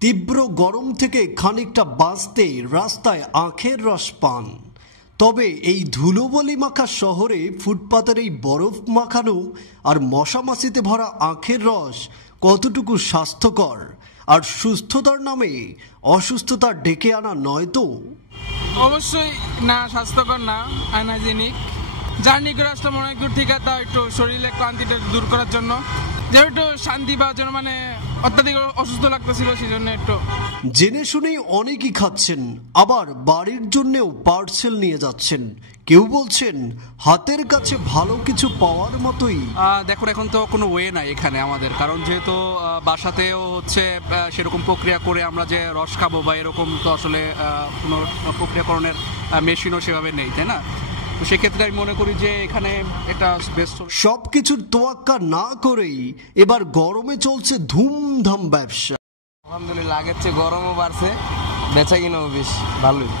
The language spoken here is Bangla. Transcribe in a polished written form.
তীব্র গরম থেকে খানিকটা বাঁচতে রাস্তায় আখের রস পান। তবে এই ধুলোবলি মাখা শহরে ফুটপাতের এই বরফ মাখানো আর মশামাছিতে ভরা আখের রস কতটুকু স্বাস্থ্যকর আর সুস্থতার নামে অসুস্থতা ডেকে আনা নয় তো? অবশ্যই না, স্বাস্থ্যকর না, আনহাইজেনিক। জার্নি করে আসলাম অনেক দূর থেকে, তা একটু শরীরে ক্লান্তিটা দূর করার জন্য, যেহেতু শান্তি পাওয়ার জন্য, মানে অত্যাধিক অসুস্থ লাগতেছিল সেই জন্য একটু। জেনে শুনেই অনেকেই খাচ্ছেন, আবার বাড়ির জন্যেও পার্সেল নিয়ে যাচ্ছেন। কেউ বলছেন হাতের কাছে ভালো কিছু পাওয়ার মতোই। দেখুন, এখন তো কোনো ওয়ে নাই এখানে আমাদের, কারণ যেহেতু বাসাতেও হচ্ছে সেরকম প্রক্রিয়া করে আমরা যে রস খাবো বা এরকম তো আসলে কোনো প্রক্রিয়াকরণের মেশিনও সেভাবে নেই, তাই না? তো সেক্ষেত্রে আমি মনে করি যে এখানে এটা বেস্ট। সবকিছুর তোয়াক্কা না করেই এবার গরমে চলছে ধুমধাম ব্যবসা। আলহামদুলিল্লাহ, আগের চেয়ে গরমও বাড়ছে, বেচা কিনাও বেশ ভালোই।